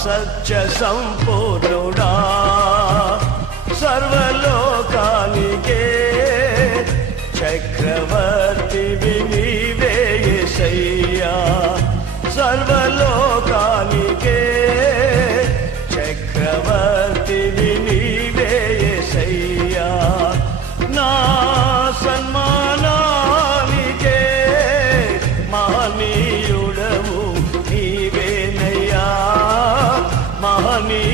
సత్య సంపూర్ణుడా సర్వలోకానికే చక్రవర్తి వినివేసయ్యా సర్వలోకానికే చక్రవర్తి వినివేసయ్యా మహనీ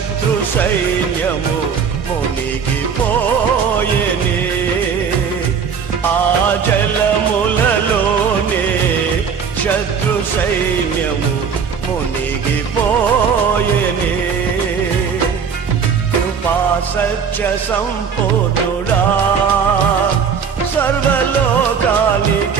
శత్రు సైన్యము మునిగిపోయెనే. ఆ జలములలోనే శత్రు సైన్యము మునిగిపోయెనే. కృపా సత్య సంపూర్ణుడా సర్వలోకానికి